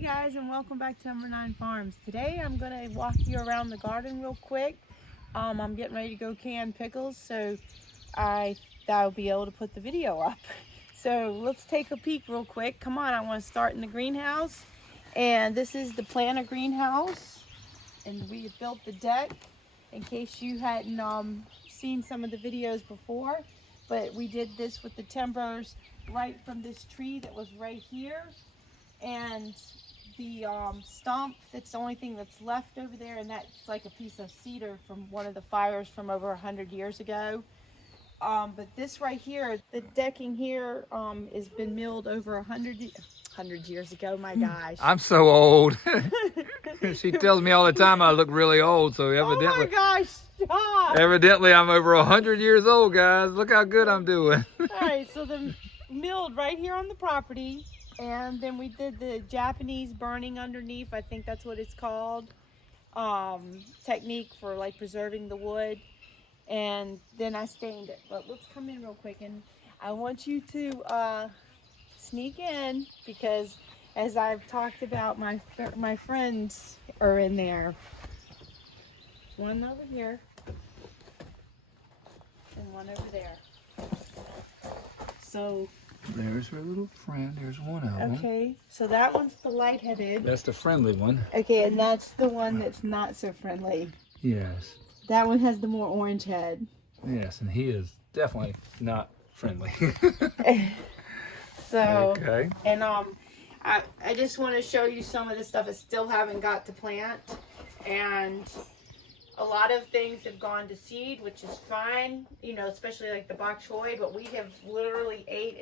guys, and welcome back to Number 9 Farms. Today I'm going to walk you around the garden real quick. I'm getting ready to go can pickles, so I'll be able to put the video up. So let's take a peek real quick. Come on, I want to start in the greenhouse. And this is the PlantaGreenhouse, and we built the deck in case you hadn't seen some of the videos before. But we did this with the timbers right from this tree that was right here. And the stump, that's the only thing that's left over there, and that's like a piece of cedar from one of the fires from over 100 years ago. But this right here, the decking here has been milled over 100 years ago. My gosh. I'm so old. She tells me all the time I look really old, so evidently. Oh my gosh, stop. Evidently I'm over 100 years old, guys. Look how good I'm doing. All right, so the milled right here on the property. And then we did the Japanese burning underneath. I think that's what it's called. Technique for like preserving the wood. And then I stained it. But let's come in real quick. And I want you to sneak in because as I've talked about, my friends are in there. One over here. And one over there. So... There's her little friend. There's one of them. Okay, so that one's the light-headed. That's the friendly one. Okay, and that's the one that's not so friendly. Yes. That one has the more orange head. Yes, and he is definitely not friendly. So, okay. And I just want to show you some of the stuff I still haven't got to plant. And a lot of things have gone to seed, which is fine, you know, especially like the bok choy, but we have literally ate.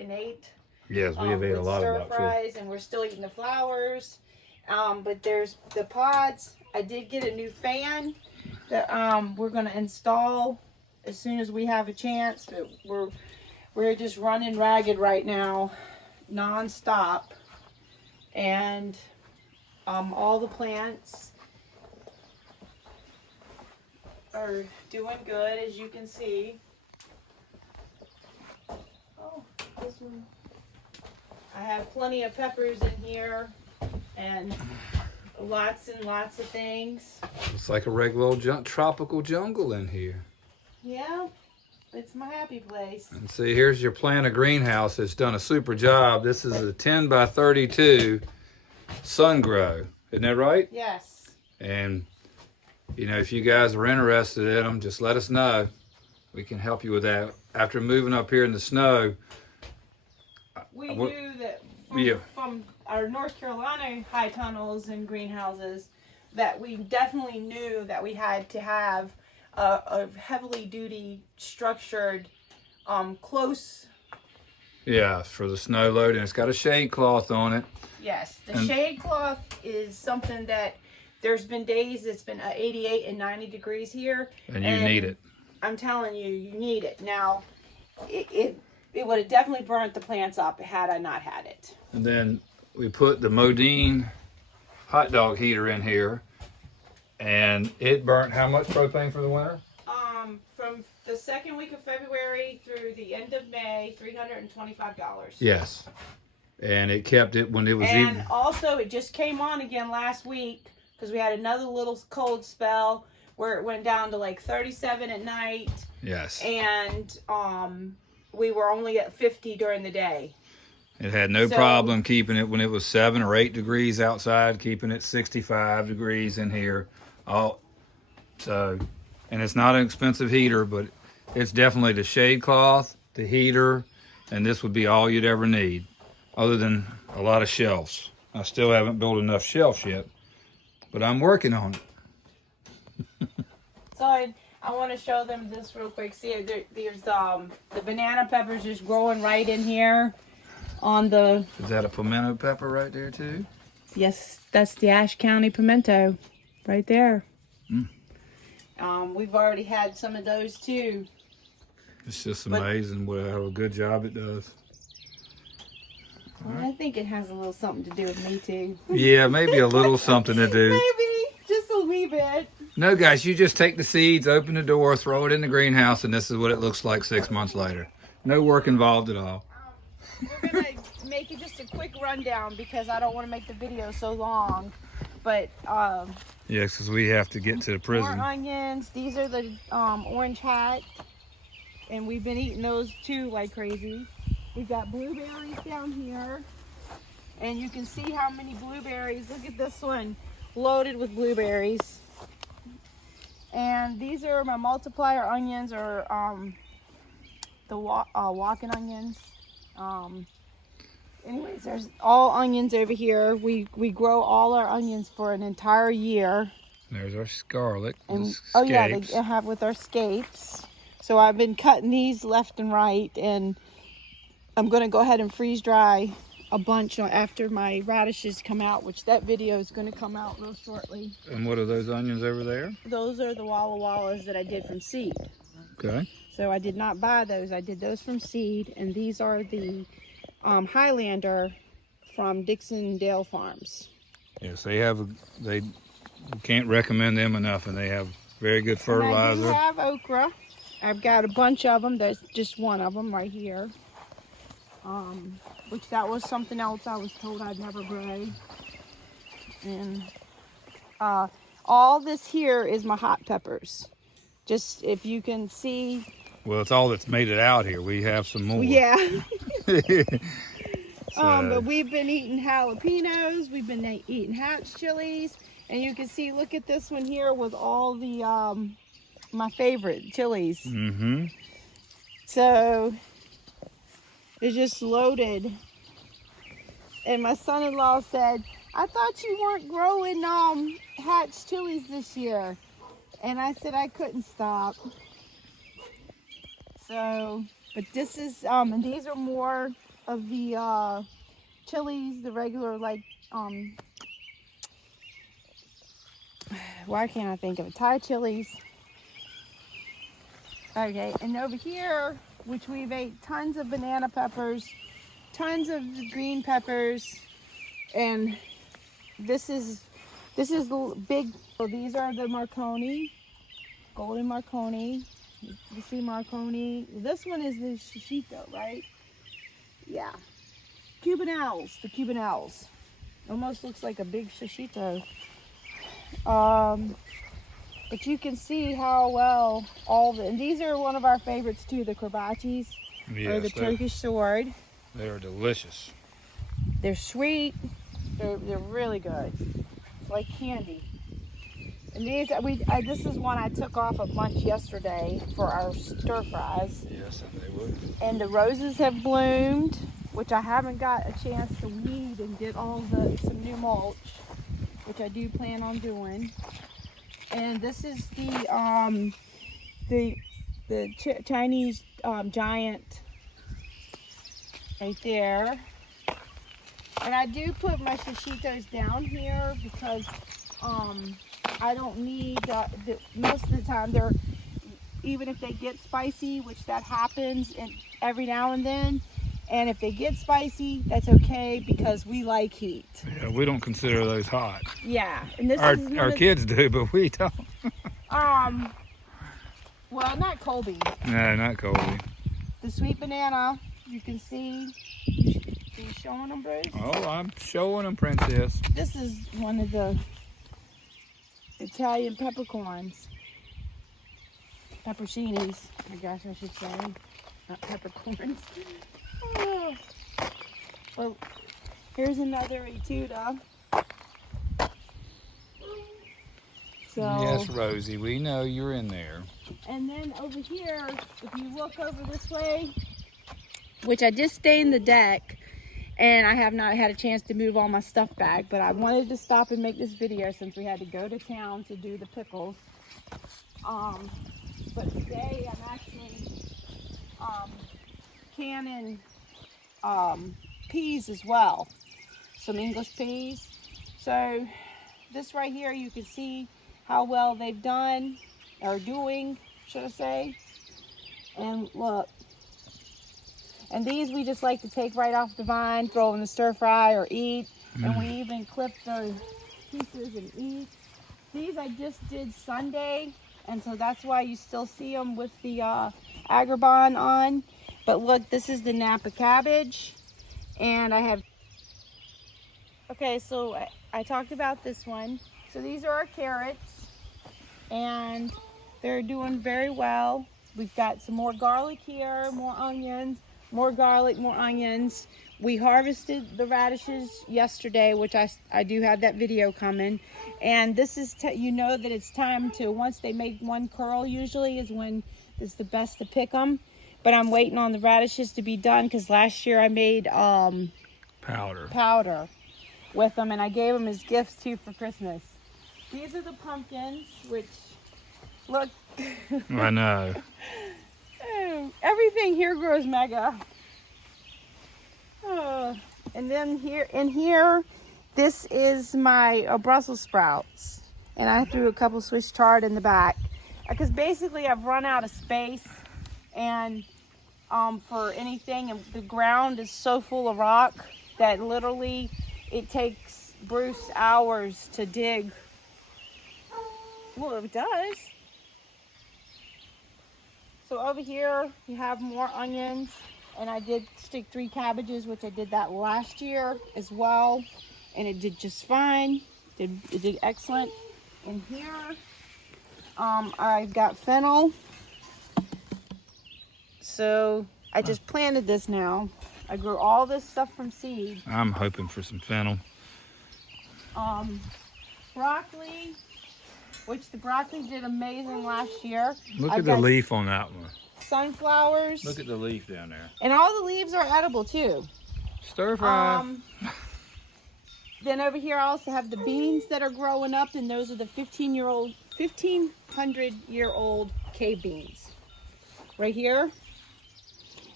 Yes, we have ate a lot of bok choy. Fries, and we're still eating the flowers. But there's the pods. I did get a new fan that we're going to install as soon as we have a chance. But we're just running ragged right now, non-stop. And all the plants are doing good, as you can see. Oh, this one. I have plenty of peppers in here and lots and lots of things. It's like a regular old tropical jungle in here. Yeah, it's my happy place. And see, here's your PlantaGreenhouse. It's done a super job. This is a 10 by 32 Sungrow. Isn't that right? Yes. And you know, if you guys are interested in them, just let us know. We can help you with that. After moving up here in the snow, we knew that from our North Carolina high tunnels and greenhouses that we definitely knew that we had to have a heavily duty structured close. Yeah, for the snow load, and it's got a shade cloth on it. Yes, the shade cloth is something that there's been days it's been 88 and 90 degrees here. And you need it. I'm telling you, you need it. Now, it would have definitely burnt the plants up had I not had it. And then we put the Modine hot dog heater in here. And it burnt how much propane for the winter? From the second week of February through the end of May, $325. Yes. And it kept it when it was and even. Also, it just came on again last week because we had another little cold spell where it went down to like 37 at night. Yes. And we were only at 50 during the day. It had no problem keeping it when it was 7 or 8 degrees outside, keeping it 65 degrees in here. And it's not an expensive heater, but it's definitely the shade cloth, the heater, and this would be all you'd ever need, other than a lot of shelves. I still haven't built enough shelves yet, but I'm working on it. So I want to show them this real quick. See, there's the banana peppers just growing right in here on the... Is that a pimento pepper right there too? Yes, that's the Ashe County pimento right there. Mm. We've already had some of those too. It's just amazing what a good job it does. Well, I think it has a little something to do with me too. Yeah, maybe a little something to do. Maybe, just a wee bit. No, guys, you just take the seeds, open the door, throw it in the greenhouse, and this is what it looks like 6 months later. No work involved at all. We're going to make it just a quick rundown because I don't want to make the video so long. But yes, because we have to get to the prison. more onions. These are the orange hat, and we've been eating those too like crazy. We've got blueberries down here, and you can see how many blueberries. Look at this one, loaded with blueberries. And these are my multiplier onions, or the walking onions. Anyways, there's all onions over here. We grow all our onions for an entire year. There's our scarlet. And oh yeah, they have with our scapes. So I've been cutting these left and right, and I'm going to go ahead and freeze dry a bunch after my radishes come out, which that video is going to come out real shortly. And what are those onions over there? Those are the Walla Wallas that I did from seed. Okay. So I did not buy those. I did those from seed, and these are the Highlander from Dixondale Farms. Yes, they can't recommend them enough, and they have very good fertilizer. And I do have okra. I've got a bunch of them. There's just one of them right here. Which that was something else I was told I'd never grow. And all this here is my hot peppers. Just if you can see. Well, it's all that's made it out here. We have some more. Yeah. So, but we've been eating jalapeños. We've been eating hatch chilies. And you can see, look at this one here with all the, my favorite chilies. Mm-hmm. So it's just loaded. And my son-in-law said, I thought you weren't growing hatch chilies this year. And I said I couldn't stop. So, but this is, and these are more of the chilies, the regular, like, why can't I think of it? Thai chilies. Okay, and over here, which we've ate tons of banana peppers, tons of green peppers, and this is the big. So these are the Marconi, golden Marconi. You see Marconi. This one is the shishito, right? Yeah. Cuban owls, the Cuban owls. Almost looks like a big shishito. But you can see how well and these are one of our favorites too, the krbachis, yes, or the Turkish sword. They are delicious. They're sweet. They're really good. Like candy. And these this is one I took off of lunch yesterday for our stir fries. Yes, and they would. And the roses have bloomed, which I haven't got a chance to weed and get some new mulch, which I do plan on doing. And this is the Chinese giant right there. And I do put my shishitos down here because I don't need most of the time even if they get spicy, which that happens every now and then. And if they get spicy, that's okay because we like heat. Yeah, we don't consider those hot. Yeah, and this our kids do, but we don't. Well, not Colby. No, not Colby. The sweet banana, you can see. Are you showing them, Bruce? Oh, I'm showing them, Princess. This is one of the Italian peppercorns. Pepperoncinis, I guess I should say. Not peppercorns. Oh. Well, here's another etuda. So, yes, Rosie, we know you're in there. And then over here, if you look over this way, which I just stained the deck, and I have not had a chance to move all my stuff back, but I wanted to stop and make this video since we had to go to town to do the pickles. But today I'm actually canning peas as well, some English peas. So this right here, you can see how well they've done, or doing, should I say. And look, and these we just like to take right off the vine, throw in the stir fry or eat. And we even clip the pieces and eat. These I just did Sunday, and so that's why you still see them with the agrabah on. But look, this is the Napa cabbage, and I have Okay, so I talked about this one. So these are our carrots, and they're doing very well. We've got some more garlic here, more onions, more garlic, more onions. We harvested the radishes yesterday, which I do have that video coming. And this is, you know that it's time to, once they make one curl usually is when it's the best to pick them. But I'm waiting on the radishes to be done because last year I made powder with them, and I gave them as gifts too for Christmas. These are the pumpkins, which look. I know. Everything here grows mega. And then here, this is my Brussels sprouts, and I threw a couple Swiss chard in the back because basically I've run out of space and for anything, and the ground is so full of rock that literally it takes Bruce hours to dig. Well, it does. So over here you have more onions, and I did stick 3 cabbages, which I did that last year as well, and it did just fine. It did excellent. And here I've got fennel. So I just planted this now. I grew all this stuff from seed. I'm hoping for some fennel. Broccoli, which the broccoli did amazing last year. Look at the leaf on that one. Sunflowers. Look at the leaf down there. And all the leaves are edible too. Stir fry. Then over here I also have the beans that are growing up, and those are the 1,500-year-old cave beans. Right here.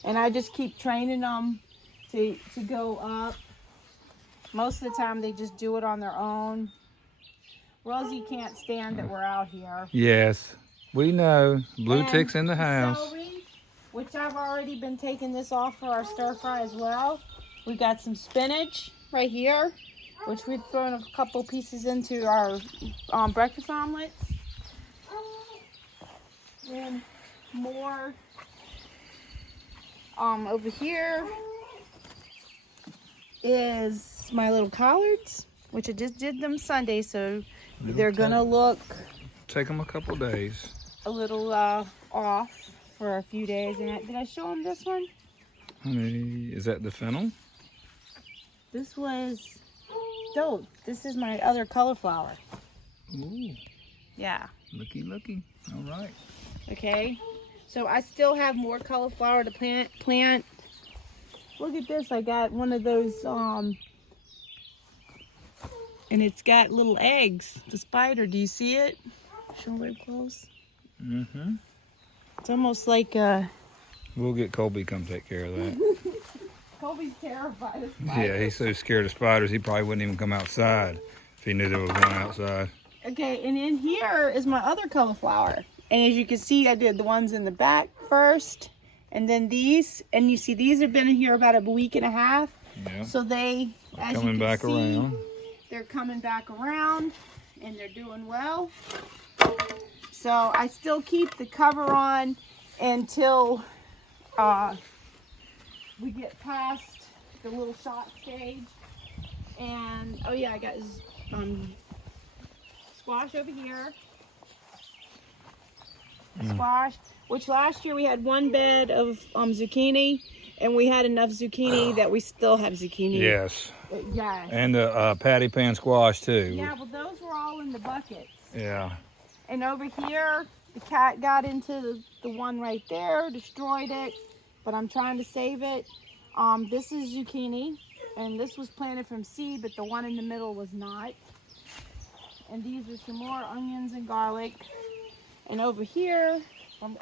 And I just keep training them to go up. Most of the time they just do it on their own. Rosie can't stand that we're out here. Yes, we know. Blue ticks in the house. Celery, which I've already been taking this off for our stir fry as well. We got some spinach right here, which we've thrown a couple pieces into our breakfast omelets. And more over here is my little collards, which I just did them Sunday, so they're gonna look. Take them a couple days. A little off for a few days. And did I show them this one? Honey, is that the fennel? This was, no, this is my other cauliflower. Ooh. Yeah. Looky, looky. All right. Okay. So I still have more cauliflower to plant. Look at this. I got one of those, and it's got little eggs. The spider, do you see it? Show very close. Mm-hmm. It's almost like a... We'll get Colby come take care of that. Colby's terrified of spiders. Yeah, he's so scared of spiders, he probably wouldn't even come outside if he knew there was one outside. Okay, and in here is my other cauliflower. And as you can see, I did the ones in the back first, and then these. And you see, these have been in here about a week and a half. Yeah. So they, as coming you can back see, around. They're coming back around, and they're doing well. So I still keep the cover on until we get past the little shot stage. And oh yeah, I got squash over here. Squash, which last year we had one bed of zucchini, and we had enough zucchini that we still have zucchini. Yes. Yes. And the patty pan squash too. Yeah, well those were all in the buckets. Yeah. And over here, the cat got into the one right there, destroyed it, but I'm trying to save it. This is zucchini, and this was planted from seed, but the one in the middle was not. And these are some more onions and garlic. And over here,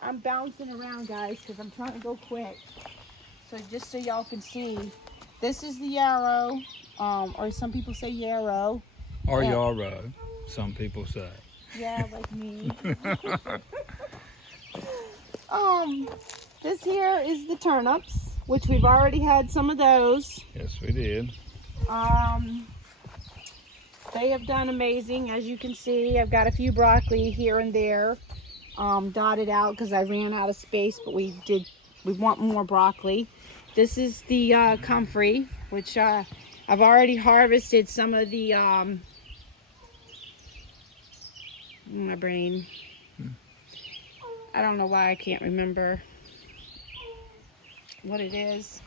I'm bouncing around, guys, because I'm trying to go quick. So just so y'all can see, this is the yarrow, or some people say yarrow. Or yarrow, some people say. Yeah, like me. This here is the turnips, which we've already had some of those. Yes, we did. They have done amazing, as you can see. I've got a few broccoli here and there, dotted out because I ran out of space, but we want more broccoli. This is the comfrey, which I I've already harvested some of the, my brain. I don't know why I can't remember what it is.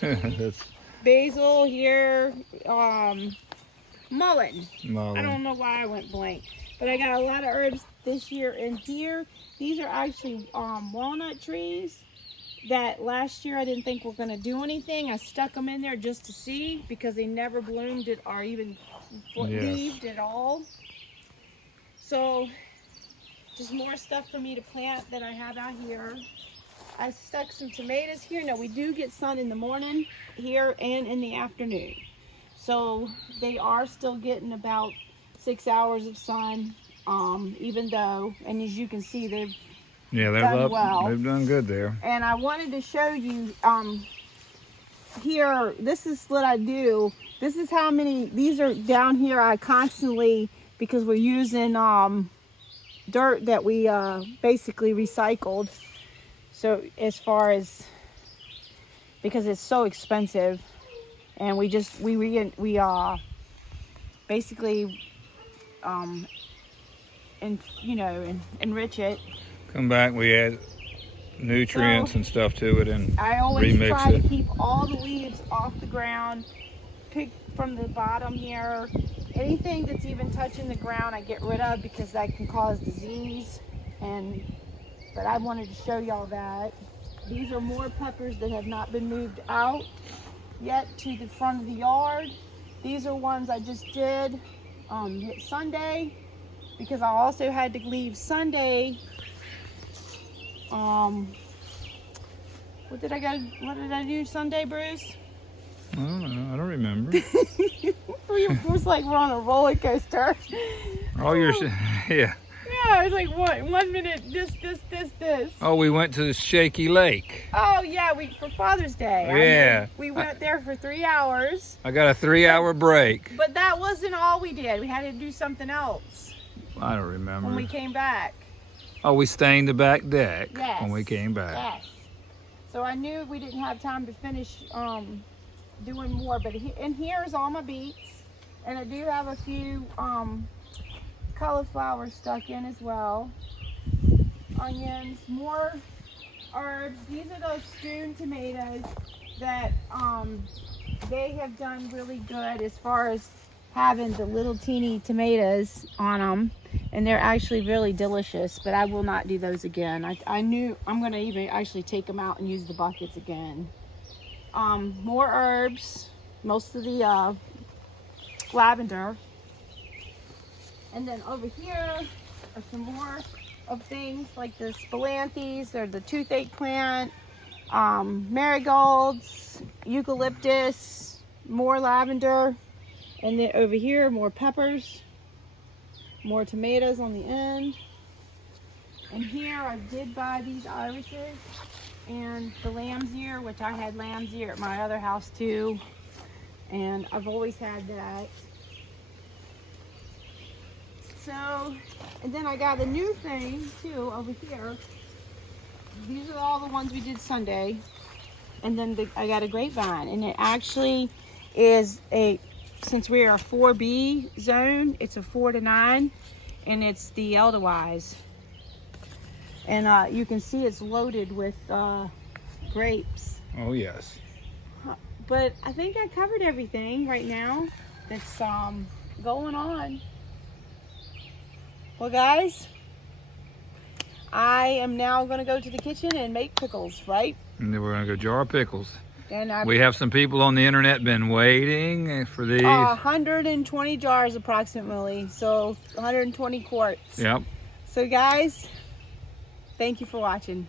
That's Basil here, mullein. mullein. I don't know why I went blank, but I got a lot of herbs this year. And here, these are actually walnut trees that last year I didn't think were going to do anything. I stuck them in there just to see because they never bloomed it or even leaved at all. So just more stuff for me to plant that I have out here. I stuck some tomatoes here. Now we do get sun in the morning here and in the afternoon. So they are still getting about 6 hours of sun, even though, and as you can see, they've done well. They've done good there. And I wanted to show you here, this is what I do. This is how many, these are down here. I constantly, because we're using dirt that we basically recycled. So as far as, because it's so expensive, and we basically enrich it. Come back, we add nutrients and stuff to it, and I always remix try it. to keep all the leaves off the ground, pick from the bottom here. Anything that's even touching the ground I get rid of because that can cause disease. But I wanted to show y'all that. These are more peppers that have not been moved out yet to the front of the yard. These are ones I just did Sunday, because I also had to leave Sunday. What did I do Sunday, Bruce? I don't know. I don't remember. It was like we're on a roller coaster. Oh, yeah. Yeah, it was like what? 1 minute, this. Oh, we went to the Shaky Lake. Oh yeah, for Father's Day. Yeah. We went there for 3 hours. I got a 3-hour break. But that wasn't all we did. We had to do something else I don't remember. when we came back. Oh, we stained the back deck when we came back. Yes. So I knew we didn't have time to finish doing more. But here's all my beets, and I do have a few cauliflower stuck in as well. Onions, more herbs. These are those stewed tomatoes that they have done really good as far as having the little teeny tomatoes on them, and they're actually really delicious. But I will not do those again. I knew I'm going to even actually take them out and use the buckets again. More herbs, most of the lavender. And then over here are some more of things like the spilanthes or the toothache plant, marigolds, eucalyptus, more lavender. And then over here, more peppers, more tomatoes on the end. And here I did buy these irises and the lamb's ear, which I had lamb's ear at my other house too. And I've always had that. So, and then I got a new thing too over here. These are all the ones we did Sunday. And then I got a grapevine, and it actually is since we are a 4B zone, it's a 4 to 9, and it's the Edelweiss. And you can see it's loaded with grapes. Oh, yes. But I think I covered everything right now that's going on. Well, guys, I am now going to go to the kitchen and make pickles, right? And then we're going to go jar pickles. And we have some people on the internet been waiting for these. 120 jars approximately, so 120 quarts. Yep. So guys, thank you for watching.